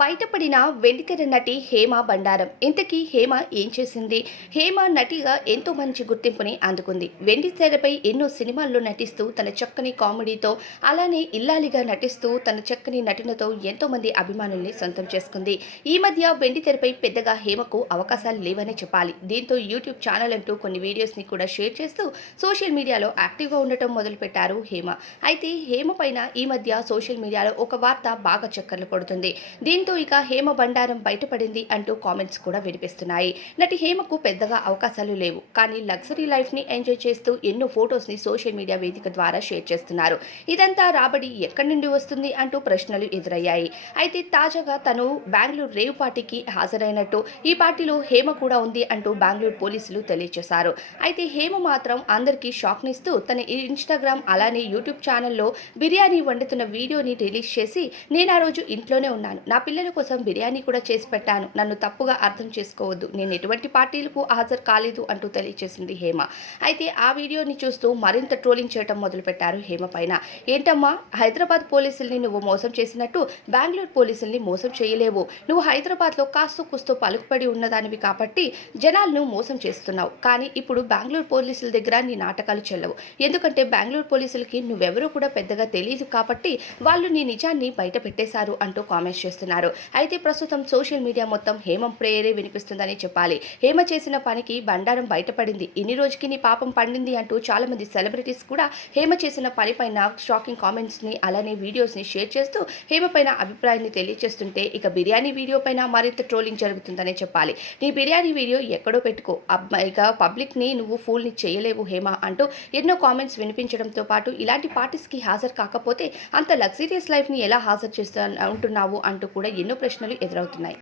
బయటపడిన వెండితెర నటి హేమ బండారం. ఇంతకీ హేమ ఏం చేసింది? హేమ నటిగా ఎంతో మంచి గుర్తింపుని అందుకుంది. వెండితెరపై ఎన్నో సినిమాల్లో నటిస్తూ తన చక్కని కామెడీతో, అలానే ఇల్లాలిగా నటిస్తూ తన చక్కని నటనతో ఎంతో మంది అభిమానుల్ని సొంతం చేసుకుంది. ఈ మధ్య వెండితెరపై పెద్దగా హేమకు అవకాశాలు లేవనే చెప్పాలి. దీంతో యూట్యూబ్ ఛానల్ అంటూ కొన్ని వీడియోస్ని కూడా షేర్ చేస్తూ సోషల్ మీడియాలో యాక్టివ్గా ఉండటం మొదలుపెట్టారు హేమ. అయితే హేమ పైన ఈ మధ్య సోషల్ మీడియాలో ఒక వార్త బాగా చక్కర్లు కొడుతుంది. దీంతో ఇక హేమ బండారం బయటపడింది అంటూ కామెంట్స్ కూడా వినిపిస్తున్నాయి. నటి హేమకు పెద్దగా అవకాశాలు లేవు, కానీ లగ్జరీ లైఫ్ని ఎంజాయ్ చేస్తూ ఎన్నో ఫొటోస్ని సోషల్ మీడియా వేదిక ద్వారా షేర్ చేస్తున్నారు. ఇదంతా రాబడి ఎక్కడి నుండి వస్తుంది అంటూ ప్రశ్నలు ఎదురయ్యాయి. అయితే తాజాగా తను బెంగళూరు రేవ్ పార్టీకి హాజరైనట్టు, ఈ పార్టీలో హేమ కూడా ఉంది అంటూ బెంగళూరు పోలీసులు తెలియజేశారు. అయితే హేమ మాత్రం అందరికీ షాక్నిస్తూ తన ఇన్స్టాగ్రామ్ అలానే యూట్యూబ్ ఛానల్లో బిర్యానీ వండుతున్న వీడియోని రిలీజ్ చేసి, నేను ఆ రోజు ఇంట్లోనే ఉన్నాను, నా పిల్లల కోసం బిర్యానీ కూడా చేసి పెట్టాను, నన్ను తప్పుగా అర్థం చేసుకోవద్దు, నేను ఎటువంటి పార్టీలకు హాజరు కాలేదు అంటూ తెలియజేసింది హేమ. అయితే ఆ వీడియోని చూస్తూ మరింత ట్రోలింగ్ చేయడం మొదలుపెట్టారు హేమ పైన. ఏంటమ్మా, హైదరాబాద్ పోలీసుల్ని నువ్వు మోసం చేసినట్టు బెంగళూరు పోలీసుల్ని మోసం చేయలేవు, నువ్వు హైదరాబాద్లో కాస్త కుస్తూ పలుకుపడి ఉన్నదానివి కాబట్టి జనాలను మోసం చేస్తున్నావు, కానీ ఇప్పుడు బెంగళూరు పోలీసుల దగ్గర నీ నాటకాలు చెల్లవు, ఎందుకంటే బెంగళూరు పోలీసులకి నువ్వెవరూ కూడా పెద్దగా తెలియదు కాబట్టి వాళ్ళు నీ నిజాన్ని బయట పెట్టేశారు అంటూ కామెంట్స్ చేస్తున్నారు. అయితే ప్రస్తుతం సోషల్ మీడియా మొత్తం హేమ ప్రేయరే వినిపిస్తుందని చెప్పాలి. హేమ చేసిన పనికి బండారం బయటపడింది, ఇన్ని రోజుకి నీ పాపం పండింది అంటూ చాలా మంది సెలబ్రిటీస్ కూడా హేమ చేసిన పనిపైన షాకింగ్ కామెంట్స్ ని అలానే వీడియోస్ ని షేర్ చేస్తూ హేమ పైన అభిప్రాయాన్ని తెలియజేస్తుంటే, ఇక బిర్యానీ వీడియో పైన మరింత ట్రోలింగ్ జరుగుతుందనే చెప్పాలి. నీ బిర్యానీ వీడియో ఎక్కడో పెట్టుకో, ఇక పబ్లిక్ ని నువ్వు ఫూల్ ని చేయలేవు హేమ అంటూ ఎన్నో కామెంట్స్ వినిపించడంతో పాటు, ఇలాంటి పార్టీస్ కి హాజరు కాకపోతే అంత లగ్జరియస్ లైఫ్ ని ఎలా హాజరు చేస్తూ ఉంటున్నావు అంటూ కూడా ఎన్నో ప్రశ్నలు ఎదురవుతున్నాయి.